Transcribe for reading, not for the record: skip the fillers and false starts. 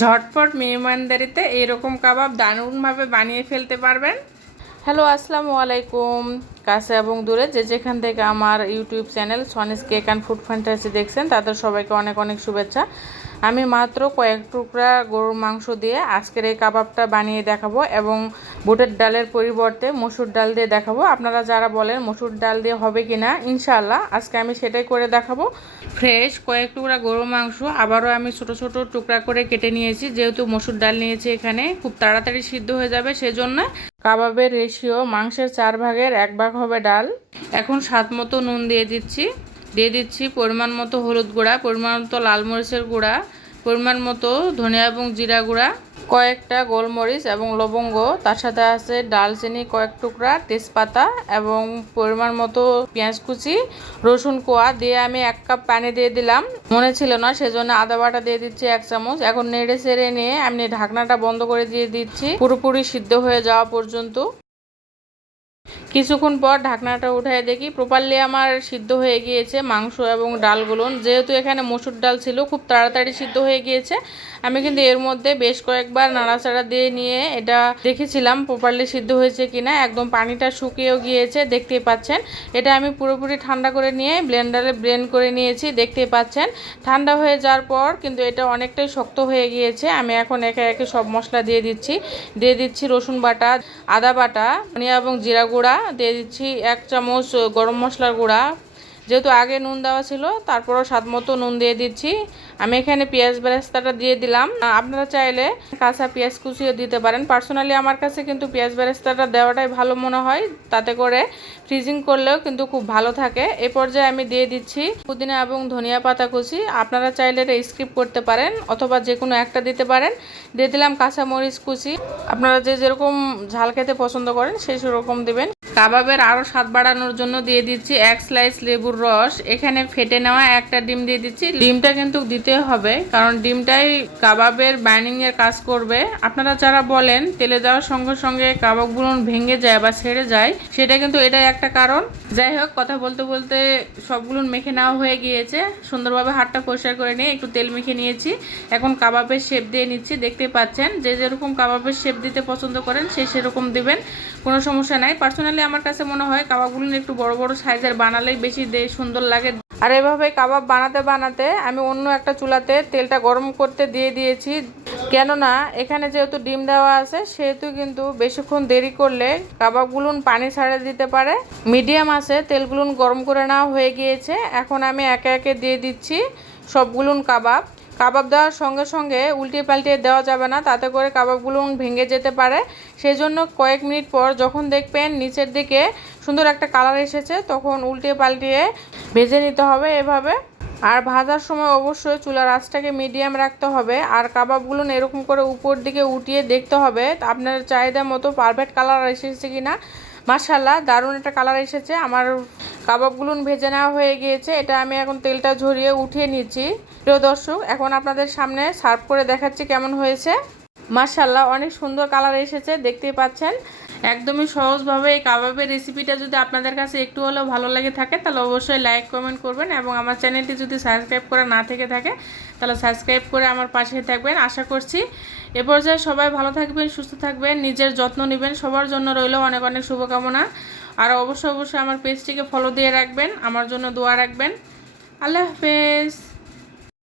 ঝটপট মেহমানদারিতে এরকম কাবাব দারুণভাবে বানিয়ে ফেলতে পারবেন। হ্যালো, আসসালামু আলাইকুম। কাছে এবং দূরে যে যেখান থেকে আমার YouTube channel Soni's cake and food fantasy দেখছেন তাদের সবাইকে অনেক অনেক শুভেচ্ছা। আমি মাত্র কয়েক টুকরা গরুর মাংস দিয়ে আজকের এই কাবাবটা বানিয়ে দেখাবো এবং বুটের ডালের পরিবর্তে মসুর ডাল দিয়ে দেখাবো। আপনারা যারা বলেন মসুর ডাল দিয়ে হবে কি না, ইনশাআল্লাহ আজকে আমি সেটাই করে দেখাবো। ফ্রেশ কয়েক টুকরা গরুর মাংস আবারও আমি ছোট ছোট টুকরা করে কেটে নিয়েছি, যেহেতু মসুর ডাল নিয়েছি এখানে খুব তাড়াতাড়ি সিদ্ধ হয়ে যাবে, সেজন্য কাবাবের রেশিও মাংসের 4 ভাগের 1 ভাগ হবে ডাল। এখন স্বাদ মতো নুন দিয়ে দিচ্ছি পরিমাণ মতো হলুদ গুঁড়া, পরিমাণ মতো লাল মরিচের গুঁড়া, পরিমাণ মতো ধনিয়া এবং জিরা গুঁড়া, কয়েকটা গোলমরিচ এবং লবঙ্গ, তার সাথে আছে ডালচিনি কয়েক টুকরা, তেজপাতা এবং পরিমাণ মতো পেঁয়াজ কুচি, রসুন কোয়া দিয়ে আমি 1 কাপ পানি দিয়ে দিলাম। মনে ছিল না সেজন্য আদা বাটা দিয়ে দিচ্ছি 1 চামচ। এখন নেড়ে চেড়ে নিয়ে আমি ঢাকনাটা বন্ধ করে দিয়ে দিচ্ছি পুরোপুরি সিদ্ধ হয়ে যাওয়া পর্যন্ত। কিছুক্ষণ পর ঢাকনাটা উঠায় দেখি প্রপারলি আমার সিদ্ধ হয়ে গিয়েছে মাংস এবং ডালগুলো। যেহেতু এখানে মসুর ডাল ছিল খুব তাড়াতাড়ি সিদ্ধ হয়ে গিয়েছে। আমি কিন্তু এর মধ্যে বেশ কয়েকবার নাড়াচাড়া দিয়ে নিয়ে এটা দেখেছিলাম প্রপারলি সিদ্ধ হয়েছে কিনা। একদম পানিটা শুকিয়েও গিয়েছে, দেখতেই পাচ্ছেন। এটা আমি পুরোপুরি ঠান্ডা করে নিয়ে ব্লেন্ডারে ব্লেন্ড করে নিয়েছি, দেখতেই পাচ্ছেন। ঠান্ডা হয়ে যাওয়ার পর কিন্তু এটা অনেকটাই শক্ত হয়ে গিয়েছে। আমি এখন একে একে সব মশলা দিয়ে দিচ্ছি রসুন বাটা, আদা বাটা, ধনিয়া এবং জিরা গুঁড়া, দিয়ে দিচ্ছি 1 চামচ গরম মশলার গুঁড়া। যেহেতু আগে নুন দেওয়া ছিল তারপরও স্বাদ মতো নুন দিয়ে দিচ্ছি। আমি এখানে পেঁয়াজ বেরেস্তাটা দিয়ে দিলাম। আপনারা চাইলে কাঁচা পেঁয়াজ কুচিও দিতে পারেন। পার্সোনালি আমার কাছে কিন্তু পেঁয়াজ বেরেস্তাটা দেওয়াটাই ভালো মনে হয়, তাতে করে ফ্রিজিং করলেও কিন্তু খুব ভালো থাকে। এই পর্যায়ে আমি দিয়ে দিচ্ছি পুদিনা এবং ধনিয়া পাতা কুচি। আপনারা চাইলে এটা স্কিপ করতে পারেন অথবা যে কোনো একটা দিতে পারেন। দিয়ে দিলাম কাঁচা মরিচ কুচি। আপনারা যে যেরকম ঝাল খেতে পছন্দ করেন সেই সেরকম দেবেন। কাবাবের আরও স্বাদ বাড়ানোর জন্য দিয়ে দিচ্ছি 1 স্লাইস লেবুর রস। এখানে ফেটে নেওয়া একটা ডিম দিয়ে দিচ্ছি। ডিমটা কিন্তু দিতে হবে কারণ ডিমটাই কাবাবের বাইন্ডিংয়ের কাজ করবে। আপনারা যারা বলেন তেলে দেওয়ার সঙ্গে সঙ্গে কাবাবগুলো ভেঙে যায় বা ছেড়ে যায়, সেটা কিন্তু এটাই একটা কারণ। যাই হোক, কথা বলতে বলতে সবগুলো মেখে নেওয়া হয়ে গিয়েছে। সুন্দরভাবে হাতটা পরিষ্কার করে নিয়ে একটু তেল মেখে নিয়েছি। এখন কাবাবের শেপ দিয়ে নিচ্ছি। দেখতে পাচ্ছেন যে যেরকম কাবাবের শেপ দিতে পছন্দ করেন সে সেরকম দিবেন, কোনো সমস্যা নাই। পার্সোনালি আমার কাছে মনে হয় কাবাবগুলো একটু বড় বড় সাইজের বানালেই বেশি সুন্দর লাগে। আর এভাবে কাবাব বানাতে বানাতে আমি অন্য একটা চুলাতে তেলটা গরম করতে দিয়ে দিয়েছি, কেননা এখানে যেহেতু ডিম দেওয়া আছে সেহেতু কিন্তু বেশিক্ষণ দেরি করলে কাবাবগুলো পানি ছাড়ে দিতে পারে। মিডিয়াম আছে তেলগুলো গরম করে নেওয়া হয়ে গিয়েছে। এখন আমি একে একে দিয়ে দিচ্ছি সবগুলো কাবাব। কাবাব দেওয়ার সঙ্গে সঙ্গে উল্টিয়ে পাল্টিয়ে দেওয়া যাবে না, তাতে করে কাবাবগুলো ভেঙে যেতে পারে। সেই জন্য কয়েক মিনিট পর যখন দেখবেন নিচের দিকে সুন্দর একটা কালার এসেছে তখন উল্টিয়ে পাল্টিয়ে ভেজে নিতে হবে এভাবে। আর ভাজার সময় অবশ্যই চুলার আঁচটাকে মিডিয়াম রাখতে হবে। আর কাবাবগুলো এরকম করে উপর দিকে উঠিয়ে দেখতে হবে আপনার চাহিদা মতো পারফেক্ট কালার এসেছে কিনা। মাশাআল্লাহ, দারুণ একটা কালার এসেছে। আমার কাবাবগুলো ভেজে নেওয়া হয়ে গিয়েছে। এটা আমি এখন তেলটা ঝরিয়ে উঠিয়ে নিচ্ছি। প্রিয় দর্শক, এখন আপনাদের সামনে সার্ভ করে দেখাচ্ছি কেমন হয়েছে। মাশাআল্লাহ, অনেক সুন্দর কালার এসেছে, দেখতেই পাচ্ছেন। একদমই সহজভাবে এই কাবাবের রেসিপিটা যদি আপনাদের কাছে একটু হলেও ভালো লাগে থাকে তাহলে অবশ্যই লাইক কমেন্ট করবেন এবং আমার চ্যানেলটি যদি সাবস্ক্রাইব করা না থেকে থাকে তাহলে সাবস্ক্রাইব করে আমার পাশে থাকবেন। আশা করছি এ পর্যায়ে সবাই ভালো থাকবেন, সুস্থ থাকবেন, নিজের যত্ন নেবেন। সবার জন্য রইল অনেক অনেক শুভকামনা। আর অবশ্যই আমার পেজটিকে ফলো দিয়ে রাখবেন, আমার জন্য দোয়া রাখবেন। আল্লাহ হাফেজ।